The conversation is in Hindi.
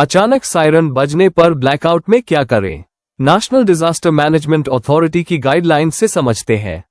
अचानक सायरन बजने पर ब्लैकआउट में क्या करें? नेशनल डिजास्टर मैनेजमेंट अथॉरिटी की गाइडलाइन से समझते हैं।